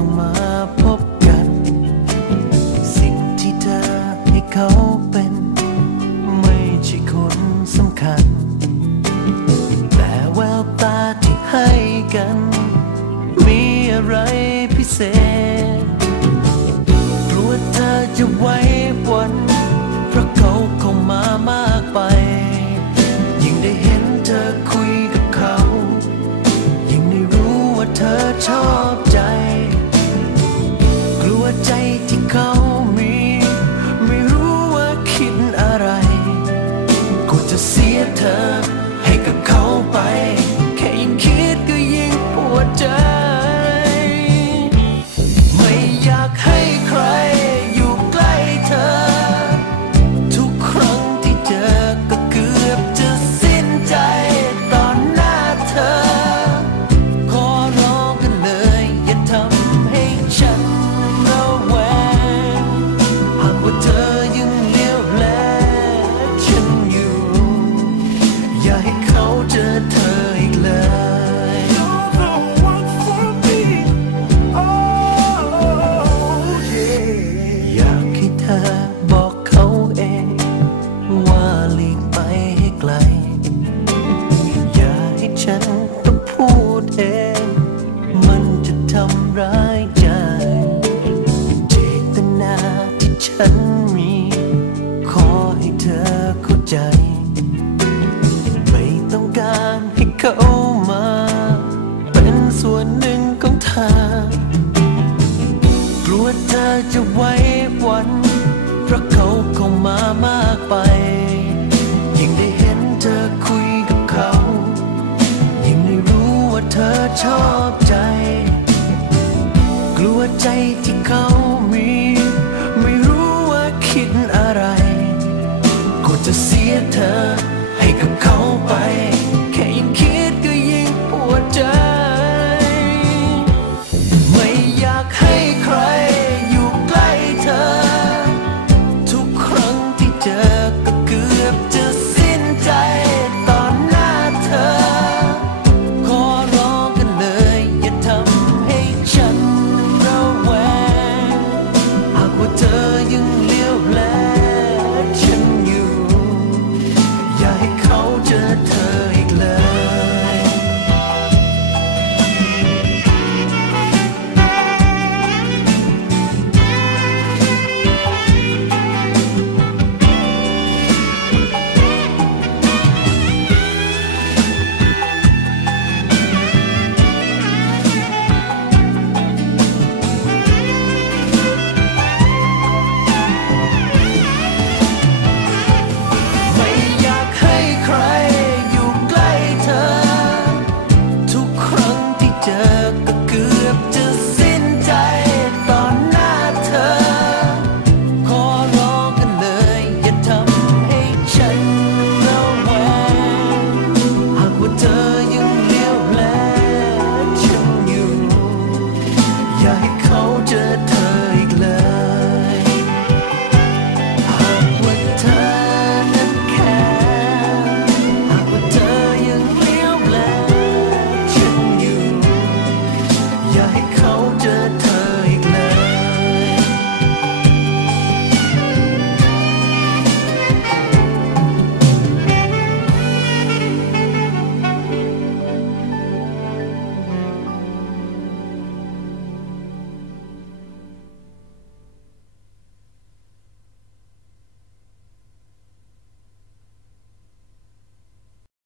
ต้องมาพบกันสิ่งที่เธอให้เขาเป็นไม่ใช่คนสำคัญแต่แววตาที่ให้กันมีอะไรพิเศษกลัวเธอจะไว้วันเพราะเขาเข้ามามากไปยิ่งได้เห็นเธอคุยกับเขายิ่งได้รู้ว่าเธอชอบใจกลัวใจที่เขามีไม่รู้ว่าคิดอะไรกูจะเสียเธอให้กับเขาไปแค่ยิ่งคิดก็ยิ่งปวดใจไม่อยากให้ใครอยู่ใกล้เธอทุกครั้งที่เจอก็เกือบจะสิ้นใจตอนหน้าเธอขอร้องกันเลยอย่าทำให้ฉันระแวงหากว่าเธอยังเลี้ยวแลฉันอยู่อย่าให้เขาเจอเธออีกเลยอยากให้เธอบอกเขาเองว่าหลีกไปให้ไกลอย่าให้ฉันต้องพูดเองมันจะทำร้ายใจเจตนาที่ฉันมีขอให้เธอเข้าใจไม่ต้องการให้เขามาเป็นส่วนหนึ่งของเธอกลัวเธอจะไว้วันเพราะเขาเข้ามามากไปยิ่งได้เห็นเธอคุยกับเขายิ่งได้รู้ว่าเธอชอบใจกลัวใจที่เขามีไม่รู้ว่าคิดอะไรก็จะเสียเธอ